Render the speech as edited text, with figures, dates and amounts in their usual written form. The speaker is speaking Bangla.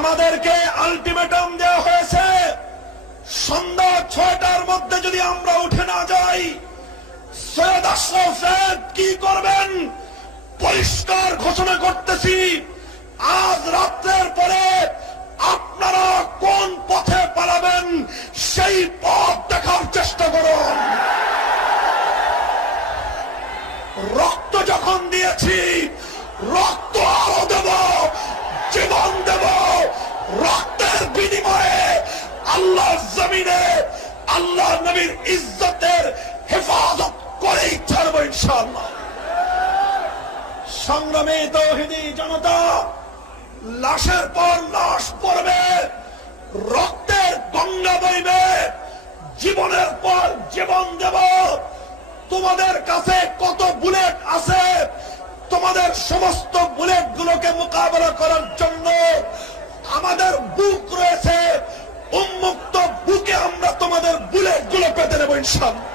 আমাদেরকে আলটিমেটাম দেওয়া হয়েছে, সন্ধ্যা 6টার মধ্যে যদি আমরা উঠে না যাই, সৈয়দ আশরাফ সাহেব কি করবেন পরিষ্কার ঘোষণা করতেছি। আজ রাত্রের পরে আপনারা কোন পথে পালাবেন সেই পথ দেখার চেষ্টা করুন। রক্ত যখন দিয়েছি, রক্ত আরো দেব, জীবন দেব। রক্তের বিনিময়ে আল্লাহর জমিনে আল্লাহ নবীর ইজ্জতের হেফাজত করেই ছাড়ব ইনশাআল্লাহ। সংগ্রামী তাওহীদি জনতা, লাশের পর লাশ পড়বে, রক্তের গঙ্গা বইবে, জীবনের পর জীবন দেব। তোমাদের কাছে কত বুলেট আছে, তোমাদের সমস্ত বুলেট গুলোকে মোকাবেলা করার জন্য আমাদের বুক রয়েছে। উন্মুক্ত বুকে আমরা তোমাদের বুলেট গুলো পেতে নেব ইনশাআল্লাহ।